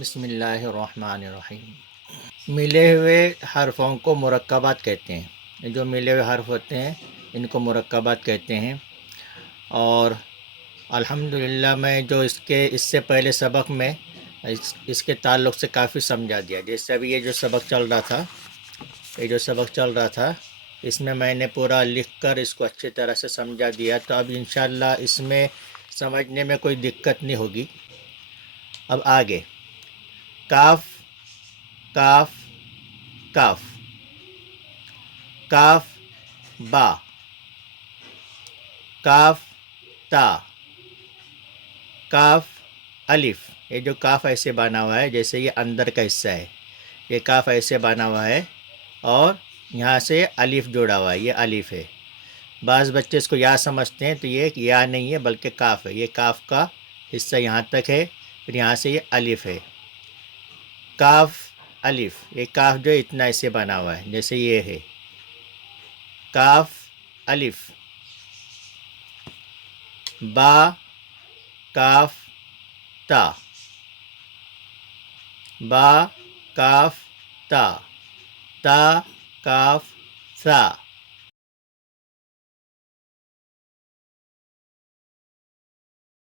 بسم اللہ الرحمن الرحیم۔ ملے ہوئے حرفوں کو مرکبات کہتے ہیں۔ جو ملے ہوئے حرف ہوتے ہیں ان کو مرکبات کہتے ہیں۔ اور الحمدللہ میں جو اس سے پہلے سبق میں اس کے تعلق سے کافی سمجھا دیا۔ جیسے ابھی یہ جو سبق چل رہا تھا اس میں نے پورا لکھ کر اس کو اچھی طرح سے سمجھا دیا، تو اب انشاءاللہ اس میں سمجھنے میں کوئی دقت نہیں ہوگی۔ اب آگے کاف کاف کاف، کاف با، کاف تا، کاف الف۔ یہ جو کاف ایسے بنا ہوا ہے جیسے یہ اندر کا حصہ ہے، یہ کاف ایسے بنا ہوا ہے اور یہاں سے الف جوڑا ہوا ہے، یہ الف ہے۔ بعض بچے اس کو یا سمجھتے ہیں، تو یہ یا نہیں ہے بلکہ کاف ہے۔ یہ کاف کا حصہ یہاں تک ہے، پھر یہاں سے یہ الف ہے، کاف الف۔ یہ کاف جو اتنا ایسے بنا ہوا ہے جیسے یہ ہے، کاف الف۔ با کاف تا، با کاف تا، تا کاف ثا،